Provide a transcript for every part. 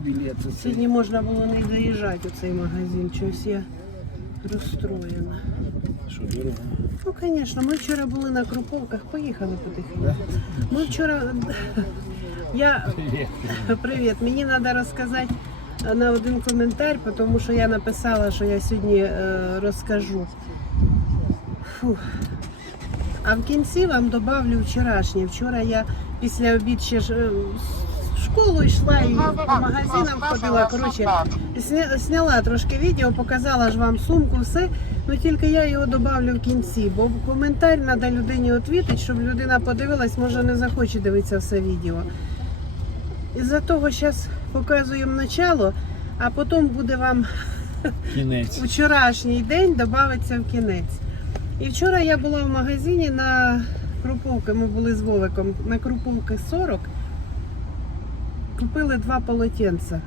білет. Сьогодні можна було не доїжджати у цей магазин, чогось я розстроєна. Що, дорого? Ну, звісно, ми вчора були на Круповках, поїхали потихеньку. Да? Ми вчора. Я Привіт. Мені треба розказати на один коментар, тому що я написала, що я сьогодні е, розкажу. Фух. А в кінці вам добавлю вчорашнє. Вчора я після обід ще ж е, школу йшла і по магазинам ходила. Коротше, сня- зняла трошки відео, показала ж вам сумку, все. Ну тільки я його добавлю в кінці, бо коментар треба людині відповідати, щоб людина подивилась, може не захоче дивитися все відео. Із-за того зараз показуємо начало, а потім буде вам Кінець. вчорашній день додається в кінець. І вчора я була в магазині на Круповки, ми були з Вовиком, на Круповки 40. Купили два полотенця.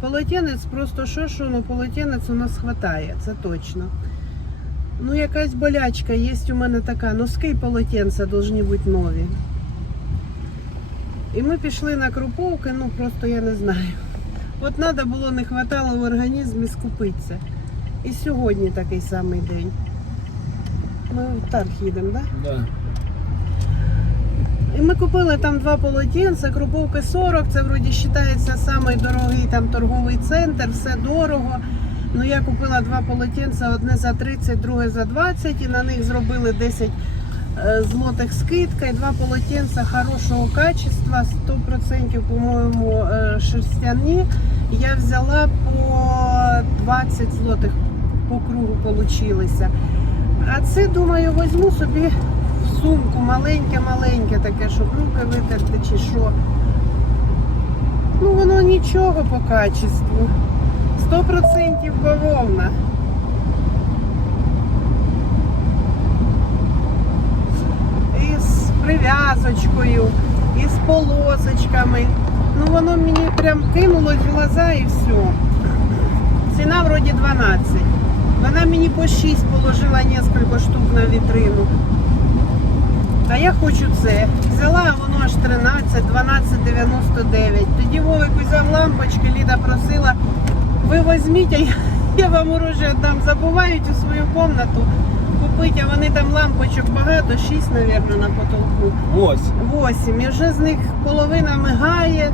Полотенець просто що, що, ну полотенець у нас хватає, це точно. Ну, якась болячка є у мене така, носки і полотенця повинні бути нові. І ми пішли на Круповки, ну просто я не знаю. От треба було, не хватало в організмі скупитися. І сьогодні такий самий день. Ми в Тарх їдемо, так? Да? Да. І ми купили там два полотенця, Круповки 40, це вроді вважається самий дорогий там торговий центр, все дорого. Ну я купила два полотенця, одне за 30, друге за 20, і на них зробили 10 е, злотих скидка і два полотенця хорошого качества, 100% по-моєму е, шерстяні. Я взяла по 20 злотих по кругу получилися. А це, думаю, візьму собі сумку маленьке-маленьке таке, щоб руки витерти чи що. Ну воно нічого по качеству. 100% бавовна. І з прив'язочкою, і з полосочками. Ну воно мені прям кинулось в глаза і все. Ціна вроді 12. Вона мені по 6 положила кілька штук на вітрину. Та я хочу це. Взяла, воно аж 13, 12,99. Тоді Вовик взяв лампочки, Ліда просила, ви візьміть, а я, я вам оружие дам. Забувають у свою кімнату купити, а вони там лампочок багато, 6, мабуть, на потолку. Ось. 8. І вже з них половина мигає,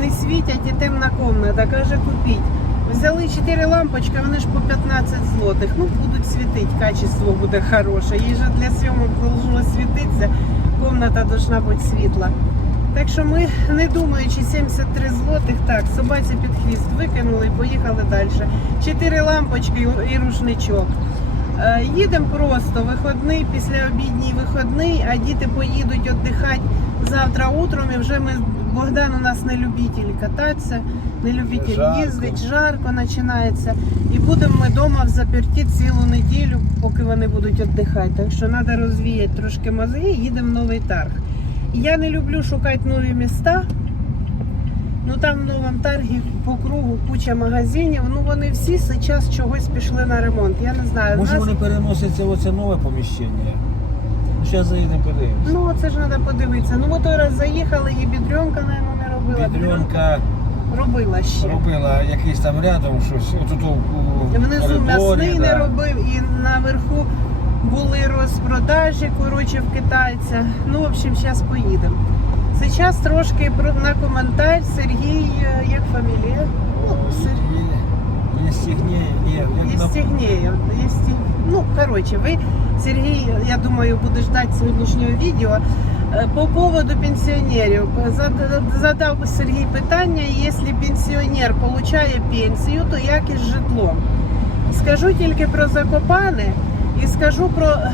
не світять і темна комната. Каже, купіть. Взяли 4 лампочки, вони ж по 15 злотих. Ну, будуть світити, качество буде хороше. Їй же для зйомок должно світитися, комната должна бути світла. Так що ми, не думаючи 73 злотих, так, собаці під хвіст викинули і поїхали далі. Чотири лампочки і- і рушничок. Е, Їдемо просто виходний, після обідній виходний, а діти поїдуть віддихати завтра утром. І вже ми Богдан у нас не любитель кататися, не любитель Жарко. їздити, жарко починається. І будемо ми вдома в заперті цілу неділю, поки вони будуть віддихати. Так що треба розвіяти трошки мозги, їдемо в новий тарг. Я не люблю шукати нові міста. Ну там в новому таргі по кругу куча магазинів. Ну вони всі зараз чогось пішли на ремонт. Я не знаю. Може нас- вони переносяться в оце нове поміщення? Зараз заїдемо подивимося. Ну це ж треба подивитися. Ну ми той раз заїхали, і бідрюнка, мабуть, не робила. Бідрюнка робила ще. робила якийсь там рядом щось. Отут у Внизу м'ясний не да. робив і наверху були розпродажі, коротше, в китайця. Ну, в общем, зараз поїдемо. Зараз трошки на коментар Сергій, е, як фамілія? Ну, Сер- Є стігні, є. як на- Єстігнєєв. Єсті... Ну, коротше, ви, Сергій, я думаю, буде ждати сьогоднішнього відео. Е, По поводу пенсіонерів. Зад- Задав Сергій питання, якщо пенсіонер отримує пенсію, то як із житлом? Скажу тільки про Закопане і скажу про е,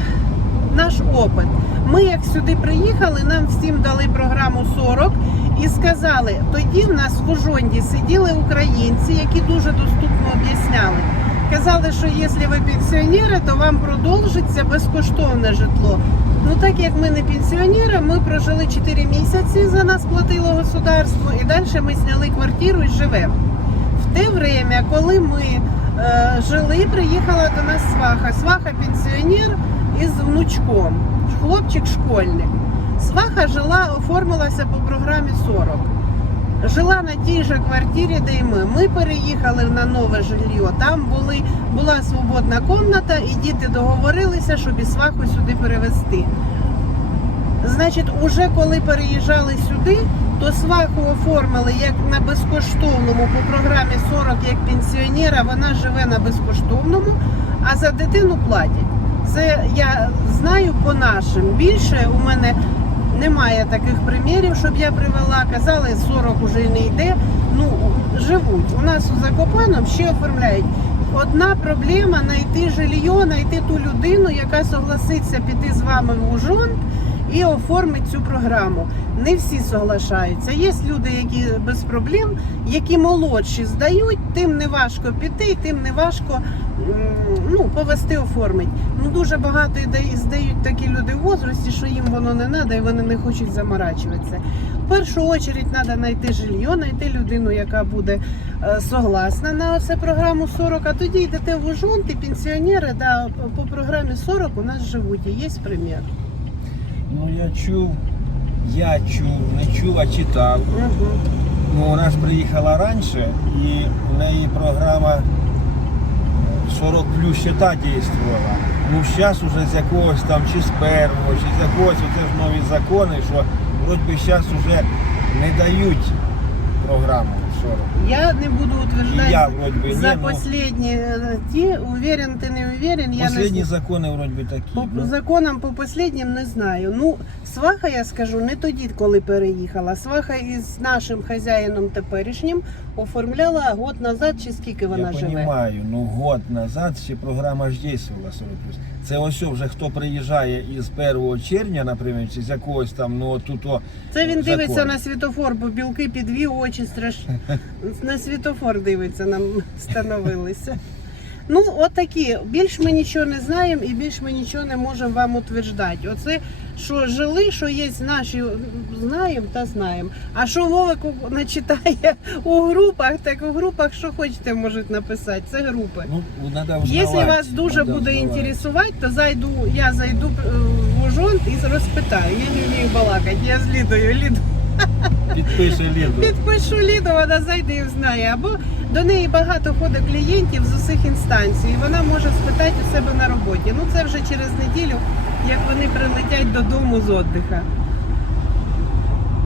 наш опит. Ми як сюди приїхали, нам всім дали програму 40 і сказали, тоді в нас в Ужонді сиділи українці, які дуже доступно об'ясняли. Казали, що якщо ви пенсіонери, то вам продовжиться безкоштовне житло. Ну так як ми не пенсіонери, ми прожили 4 місяці, за нас платило государство, і далі ми зняли квартиру і живемо. В те время, коли ми е, жили, приїхала до нас сваха. Сваха пенсіонер із внучком, хлопчик школьник. Сваха жила, оформилася по програмі 40. Жила на тій же квартирі, де й ми. Ми переїхали на нове жилье. Там були, була свободна кімната, і діти договорилися, щоб і сваху сюди перевезти. Значить, уже коли переїжджали сюди, то сваху оформили як на безкоштовному по програмі 40 як пенсіонера. Вона живе на безкоштовному, а за дитину платять. Це я знаю по нашим. Більше у мене немає таких примірів, щоб я привела. Казали, 40 уже не йде. Ну живуть. У нас у Закопаном ще оформляють. Одна проблема знайти жилье, знайти ту людину, яка согласиться піти з вами в Ужон і оформить цю програму. Не всі соглашаються. Є люди, які без проблем, які молодші здають, тим не важко піти, тим не важко ну, повести оформить. Ну дуже багато ідей- здають такі люди в возрасті, що їм воно не треба і вони не хочуть заморачуватися. В першу чергу треба знайти жилье, знайти людину, яка буде е, согласна на цю програму 40, а тоді йдете в Ужонт і пенсіонери да, по- по програмі 40 у нас живуть. І є примір. Ну я чув, я чув, не чув, а читав. Угу. Ну, у нас приїхала раніше, і в неї програма 40 плюс ще та дійствувала. Ну, зараз уже з якогось там, чи з першого, чи з якогось, оце ж нові закони, що вроді би зараз вже не дають програму 40. Я не буду я би за ні, ну, последні е, ті, уверен ти не уверен, я не Последні закони вроді би такі. По ну. законам по последнім не знаю. Ну, сваха, я скажу, не тоді, коли переїхала. Сваха із нашим хазяїном теперішнім оформляла год назад, чи скільки вона я живе. розумію, ну год назад ще програма ж дійствувала 40 плюс. Це ось вже хто приїжджає із 1 червня, наприклад, чи з якогось там, ну тут о, Це він закон. дивиться на світофор, бо білки під дві очі страшні. На світофор дивиться, нам встановилися. Ну, отакі. Більш ми нічого не знаємо і більш ми нічого не можемо вам утверждати. Оце, що жили, що є наші, знаємо та знаємо. А що Вовик начитає у групах, так у групах що хочете можуть написати. Це групи. ну, треба Якщо вас дуже буде інтересувати, то зайду, я зайду е, в Ужонт і розпитаю. Я не вмію балакати, я з Лідою. Ліду Підпише Ліду. Підпишу Ліду, вона зайде і знає. Або до неї багато ходить клієнтів з усіх інстанцій. і Вона може спитати у себе на роботі. Ну це вже через неділю, як вони прилетять додому з віддиха.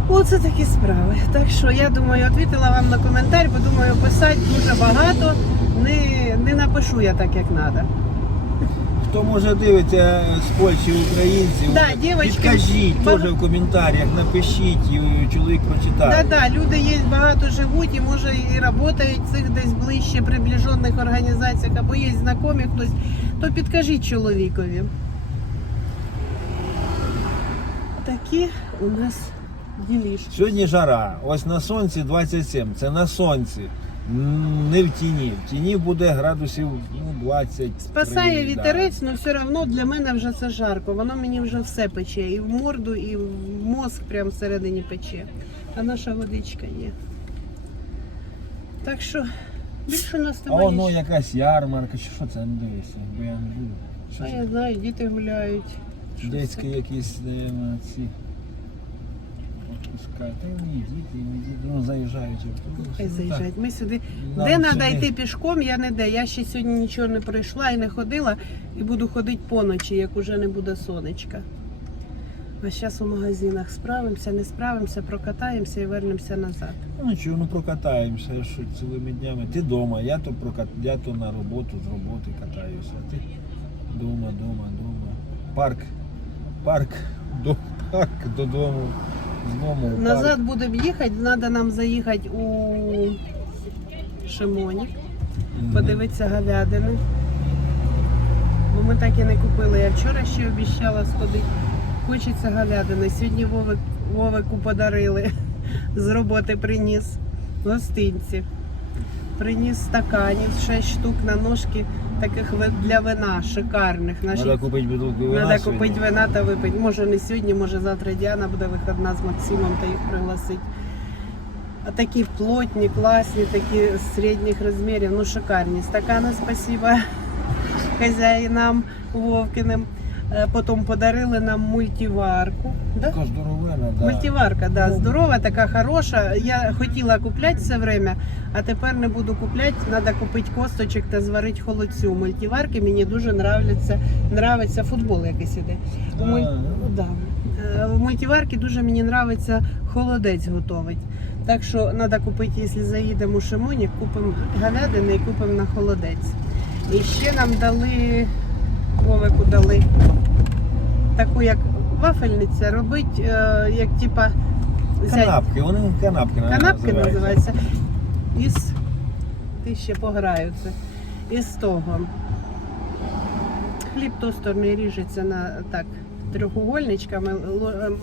Оце такі справи. Так що я думаю, відповіла вам на коментар, бо думаю, писати дуже багато. Не, не напишу я так, як треба. Хто може дивитися з Польщі українців, Да, дівочки, підкажіть бага- теж в коментарях, напишіть, і чоловік прочитає. Да, да, люди є багато живуть і може і працюють в цих десь ближче приближених організаціях, або є знайомі хтось, то підкажіть чоловікові. Такі у нас ділішки. Сьогодні жара, ось на сонці 27, це на сонці. Не в тіні. В тіні буде градусів ну, 20. Спасає вітерець, але все одно для мене вже це жарко. Воно мені вже все пече. І в морду, і в мозк прямо всередині пече. А наша водичка є. Так що більше у нас А немає. воно якась ярмарка, чи що це не дивишся? Бо я не буду. Що А це? я знаю, діти гуляють. Що це? якісь наверно, ці. Та й діти. Ну, заїжджають. Хай заїжджають. Ми сюди. Нам де треба сюди- йти пішком, я не де. Я ще сьогодні нічого не пройшла і не ходила, і буду ходити поночі, як уже не буде сонечка. А зараз у магазинах справимося, не справимося, прокатаємося і вернемося назад. Ну чого, ну прокатаємося, що цілими днями. Ти вдома, я то прокат... я то на роботу, з роботи катаюся. а Ти вдома, вдома, вдома. Парк, парк, до парк додому. Назад будемо їхати, треба нам заїхати у Шимонік, подивитися говядини. Бо ми так і не купили. Я вчора ще обіцяла сходити. Хочеться говядини. Сьогодні Вовик, Вовику подарили. З роботи приніс гостинці. Приніс стаканів 6 штук на ножки таких для вина, шикарних. Наші Треба купити бутылку вина Треба сьогодні. купити вина та випити. Може не сьогодні, може завтра Діана буде виходна з Максимом та їх пригласить. А такі плотні, класні, такі середніх розмірів, ну шикарні. Стакани, спасибо хазяїнам Вовкиним. Е, Потім подарили нам мультиварку. Да? Така здоровена, да. Мультиварка, да, здорова, така хороша. Я хотіла купляти все время, а тепер не буду купляти. Треба купити косточок та зварити холодцю. Мультиварки мені дуже нравляться, нравиться футбол якийсь іде. У, А, муль- да. Е, в мультиварці дуже мені нравиться холодець готовить. Так що треба купити, якщо заїдемо у Шимонік, купимо говядини і купимо на холодець. І ще нам дали, Вовику дали таку як вафельниця, робить, е, як типа Канапки, вони канапки, канапки називаються. Із ти ще пограються. Із того. Хліб тостерний ріжеться на так. Трьохугольничками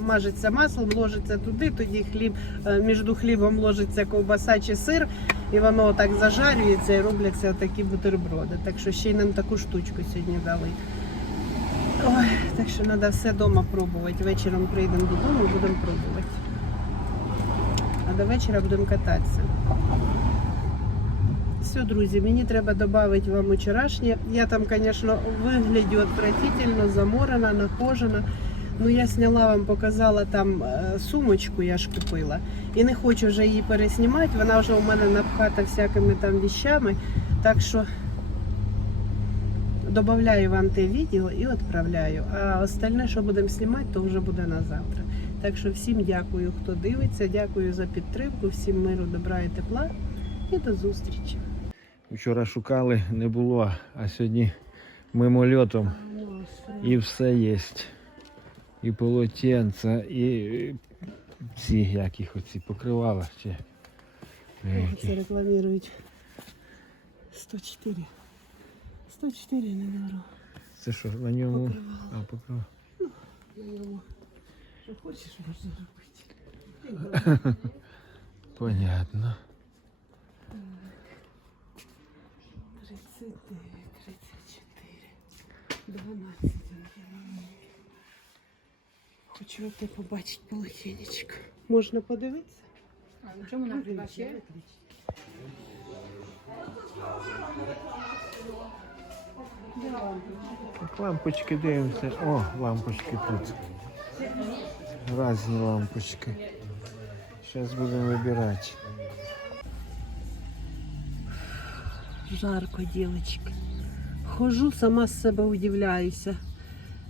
мажеться маслом, ложиться туди, тоді хліб е, між хлібом ложиться ковбаса чи сир, і воно так зажарюється і робляться такі бутерброди. Так що ще й нам таку штучку сьогодні дали. Ой, так що треба все вдома пробувати. Вечором прийдемо додому, і будемо пробувати. А до вечора будемо кататися. Все, друзі, мені треба додати вам вчорашнє. Я там, звісно, вигляді відвратительно, заморена, нахожена. Ну, я зняла вам, показала там е, сумочку, я ж купила. І не хочу вже її переснімати. Вона вже у мене напхата всякими там віщами. Так що додаю вам те відео і відправляю. А остальне, що будемо знімати, то вже буде на завтра. Так що всім дякую, хто дивиться, дякую за підтримку, всім миру, добра і тепла. І до зустрічі. Вчора шукали, не було, а сьогодні мимольотом і все є. І полотенця, і ці, як їх оці покривала ще. Це рекламують 104. 104 не беру. Це що, на ньому? Покривало. А, покривало. На ньому. Що хочеш, можна робити. Понятно. 39, 34, 12. Хочу оте побачити полотенечко. Можна подивитися? А в чому наприклад ще? Так, лампочки дивимося. О, лампочки тут. Разні лампочки. Зараз будемо вибирати. Жарко, дівчатки. Хожу, сама з себе удивляюся.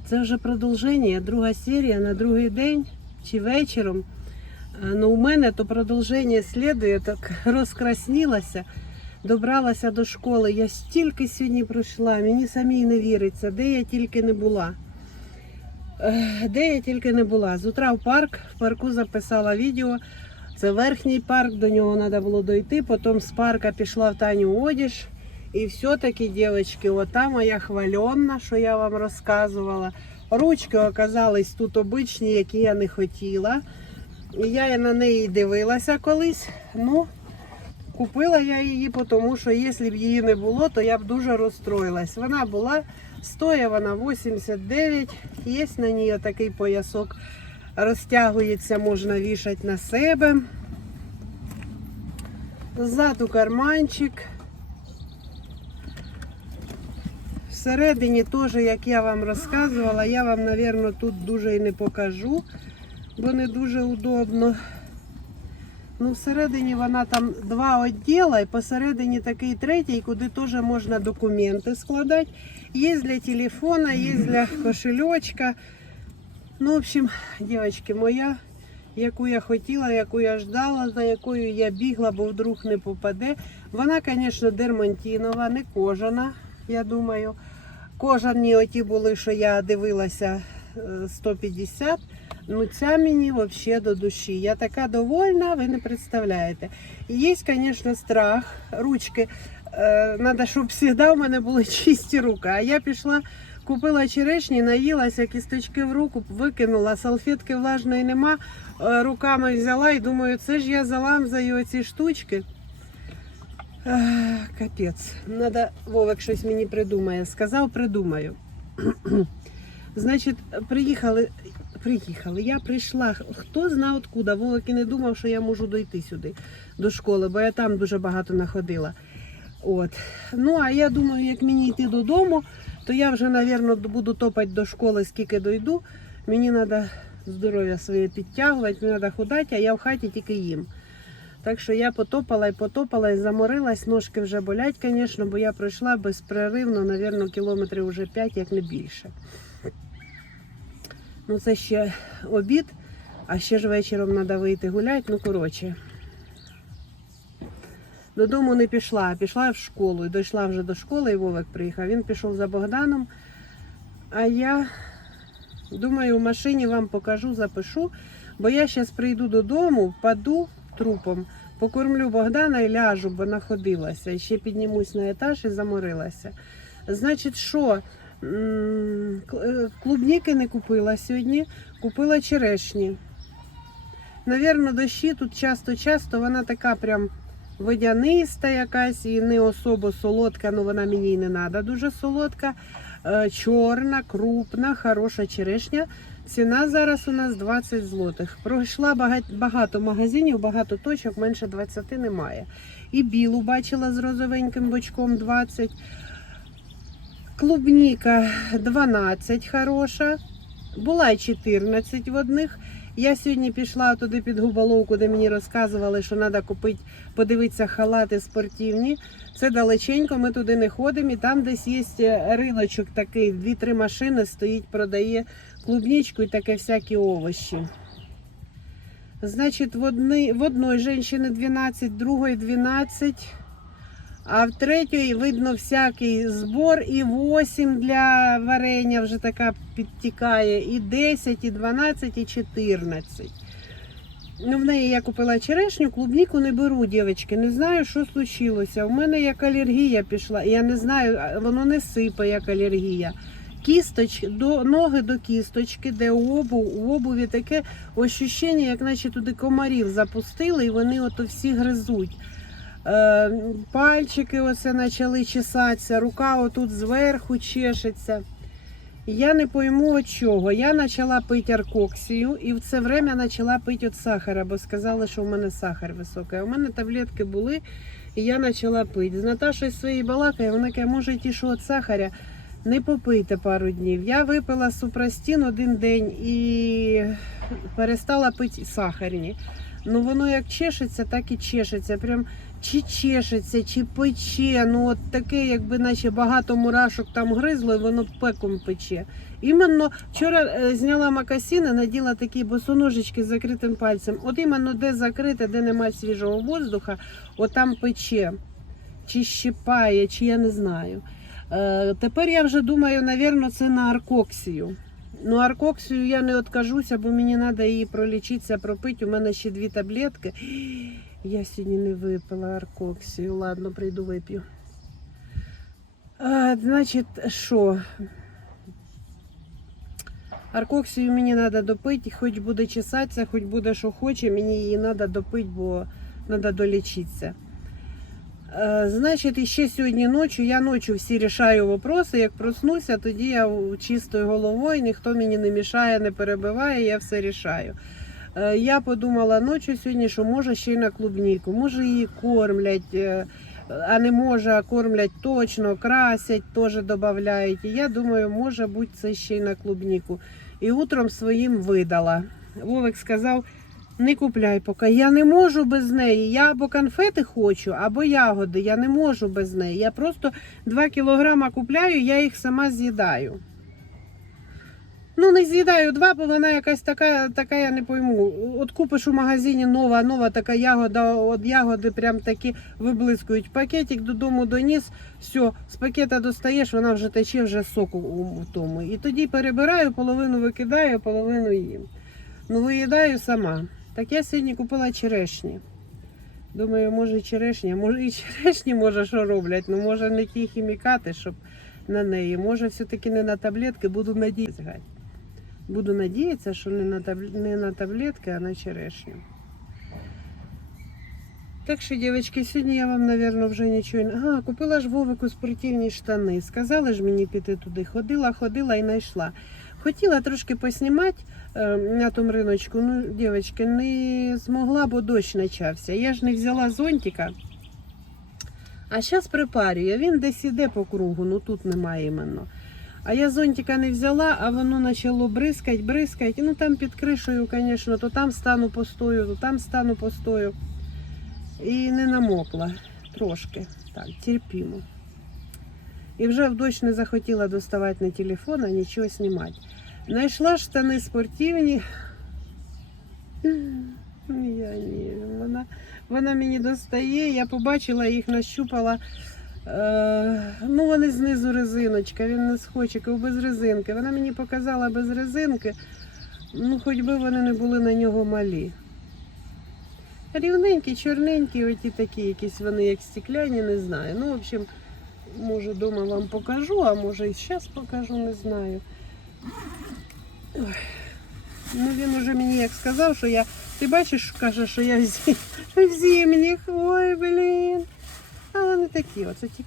Це вже продовження, друга серія на другий день чи вечором. Е, Ну, у мене то продовження слідує, так розкраснілася, добралася до школи. Я стільки сьогодні пройшла, мені самій не віриться, де я тільки не була. Е, Де я тільки не була. З утра в парк, в парку записала відео. Це верхній парк, до нього треба було дойти. Потім з парка пішла в Таню одіж. І все-таки, дівчатки, ота моя хвальонна, що я вам розказувала. Ручки оказались тут обичні, які я не хотіла. Я на неї дивилася колись. Ну, купила я її, тому що якщо б її не було, то я б дуже розстроїлась. Вона була, стоїть вона 89, є на ній такий поясок, розтягується, можна вішати на себе. Ззаду карманчик. Всередині теж, як я вам розказувала, я вам, мабуть, тут дуже і не покажу, бо не дуже удобно. Ну, всередині вона там два відділа, і посередині такий третій, куди теж можна документи складати. Є для телефона, є для кошельочка. Ну, в общем, дівчатки, моя, яку я хотіла, яку я ждала, за якою я бігла, бо вдруг не попаде. Вона, звісно, дермантинова, не кожана, я думаю. Кожані оті були, що я дивилася е, 150. Ну, ця мені взагалі до душі. Я така довольна, ви не представляєте. Є, звісно, страх. Ручки. Треба, щоб завжди в мене були чисті руки. А я пішла, купила черешні, наїлася, кісточки в руку, викинула, салфетки влажної нема. Е, Руками взяла і думаю, це ж я заламзаю оці штучки. Ех, Капець. Надо, Вовик щось мені придумає. Сказав, придумаю. Значить, приїхали, приїхали. Я прийшла. Хто знає откуда. Вовик і не думав, що я можу дойти сюди, до школи, бо я там дуже багато находила. От. Ну, а я думаю, як мені йти додому, то я вже, мабуть, буду топати до школи, скільки дойду. Мені треба здоров'я своє підтягувати, мені треба худати, а я в хаті тільки їм. Так що я потопала і потопала і заморилась. Ножки вже болять, звісно, бо я пройшла безперервно, мабуть, кілометрів вже 5, як не більше. Ну, це ще обід, а ще ж вечором треба вийти гуляти. Ну, коротше. Додому не пішла, а пішла в школу. І дійшла вже до школи, і Вовик приїхав. Він пішов за Богданом. А я думаю, в машині вам покажу, запишу. Бо я зараз прийду додому, впаду трупом, покормлю Богдана і ляжу, бо находилася. І ще піднімусь на етаж і заморилася. Значить, що? Е, Клубніки не купила сьогодні, купила черешні. Навірно, дощі тут часто-часто, вона така прям водяниста якась і не особо солодка, але вона мені й не треба дуже солодка. Е, Чорна, крупна, хороша черешня. Ціна зараз у нас 20 злотих. Пройшла багато магазинів, багато точок, менше 20 немає. І білу бачила з розовеньким бочком 20. Клубніка 12 хороша. Була 14 в одних. Я сьогодні пішла туди під губоловку, де мені розказували, що треба купити, подивитися халати спортивні. Це далеченько, ми туди не ходимо. І там десь є риночок такий, дві-три машини стоїть, продає клубничку і таке всякі овочі. Значить, в, одни, в одної жінки 12, другої 12, а в третьої видно всякий збор і 8 для варення вже така підтікає, і 10, і 12, і 14. Ну, в неї я купила черешню, клубніку не беру, дівчатки. Не знаю, що случилося. У мене як алергія пішла. Я не знаю, воно не сипе, як алергія. Кісточ, до, ноги до кісточки, де обув, у обуві таке ощущення, як наче туди комарів запустили, і вони ото всі гризуть. Е, пальчики оце почали чесатися, рука отут зверху чешеться. Я не пойму від чого. Я почала пити аркоксію і в це время почала пити від сахара, бо сказали, що в мене сахар високий. У мене таблетки були, і я почала пити. З Наташою своєю балакає, вона каже, може ті, що від сахаря, не попийте пару днів. Я випила супрастін один день і перестала пити сахарні. Ну воно як чешеться, так і чешеться. Прям чи чешеться, чи пече. Ну от таке, якби наче багато мурашок там гризло, і воно пеком пече. Іменно вчора е, зняла макасіни, наділа такі босоножечки з закритим пальцем. От іменно де закрите, де немає свіжого воздуха, от там пече, чи щипає, чи я не знаю. Е, тепер я вже думаю, напевно, це на аркоксію. Ну, аркоксію я не откажуся, бо мені треба її пролічитися, пропити. У мене ще дві таблетки. Я сьогодні не випила аркоксію. Ладно, прийду вип'ю. Значить, що? Аркоксію мені треба допити, хоч буде чесатися, хоч буде що хоче, мені її треба допити, бо треба долічитися. Е, Значить, ще сьогодні ночі, я ночі всі рішаю вопроси. Як проснуся, тоді я чистою головою, ніхто мені не мішає, не перебиває, я все рішаю. Е, Я подумала ночі сьогодні, що може ще й на клубніку, може її кормлять, е, а не може, а кормлять точно, красять, теж додають. І я думаю, може бути це ще й на клубніку. І утром своїм видала. Вовик сказав, не купляй поки. Я не можу без неї. Я або конфети хочу, або ягоди. Я не можу без неї. Я просто 2 кілограма купляю, я їх сама з'їдаю. Ну, не з'їдаю два, бо вона якась така, така я не пойму. От купиш у магазині нова, нова така ягода, от ягоди прям такі виблискують. Пакетик додому доніс, все, з пакета достаєш, вона вже тече вже соку у, тому. І тоді перебираю, половину викидаю, половину їм. Ну, виїдаю сама. Так я сьогодні купила черешні. Думаю, може черешня, може і черешні, може, що роблять, ну може не ті хімікати, щоб на неї. Може, все-таки не на таблетки, буду надіятися. Буду надіятися, що не на, таб... не на таблетки, а на черешню. Так що, дівчатки, сьогодні я вам, мабуть, вже нічого не. Ага, купила ж Вовику спортивні штани. Сказали ж мені піти туди. Ходила, ходила і знайшла. Хотіла трошки поснімати е, на тому риночку. Ну, дівчатки, не змогла, бо дощ почався. Я ж не взяла зонтика. А зараз припарюю. Він десь іде по кругу, ну тут немає іменно. А я зонтика не взяла, а воно почало бризкать, бризкать. Ну там під кришею, звісно, то там стану постою, то там стану постою. І не намокла трошки. Так, терпімо. І вже в дощ не захотіла доставати на телефон, а нічого знімати. Знайшла штани спортивні. Я ні, вона, вона мені достає, я побачила їх, нащупала. Е, ну, вони знизу резиночка, він не з хочиків, без резинки. Вона мені показала без резинки, ну хоч би вони не були на нього малі. Рівненькі, чорненькі, оті такі, якісь вони як стекляні, не знаю. Ну, в общем, може, вдома вам покажу, а може і зараз покажу, не знаю. Ой. Ну, він уже мені як сказав, що я. Ти бачиш, каже, що я в, зі... в зимніх. Ой, блін. А вони такі, оце ті.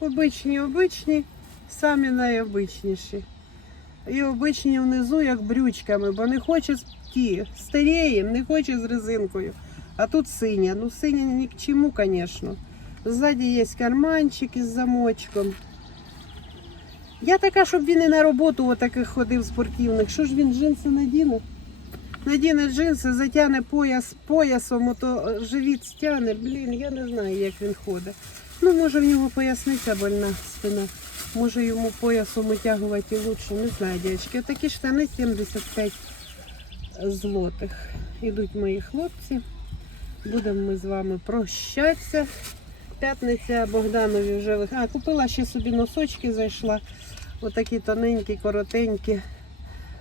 Обичні, обичні, самі найобичніші. І обичні внизу, як брючками, бо не хоче ті, старіє, не хоче з резинкою. А тут синя. Ну, синя ні к чому, звісно. Ззаді є карманчик із замочком. Я така, щоб він і на роботу отаких ходив спортивних. Що ж він джинси надіне? Надіне джинси, затягне пояс поясом, ото живіт стягне. Блін, я не знаю, як він ходить. Ну, може, в нього поясниця больна спина. Може йому поясом утягувати лучше. Не знаю, дівчатки. Такі штани 75 злотих. Ідуть мої хлопці. Будемо ми з вами прощатися. П'ятниця Богданові вже вих- А, купила ще собі носочки, зайшла. Отакі тоненькі, коротенькі.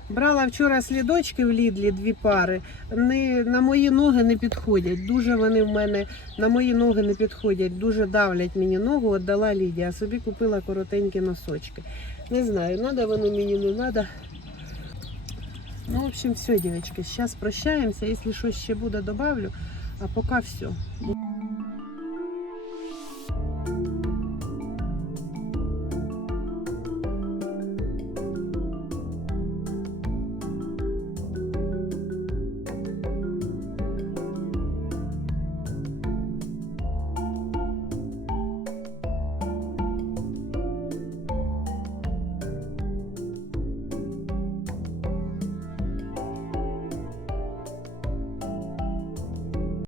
Брала вчора слідочки в Лідлі дві пари. Не, на мої ноги не підходять. Дуже вони в мене на мої ноги не підходять. Дуже давлять мені ногу, віддала Лідія, а собі купила коротенькі носочки. Не знаю, треба воно мені, не треба. Ну, в общем, все, дівчатки, зараз прощаємося. Якщо щось ще буде, добавлю. А поки все.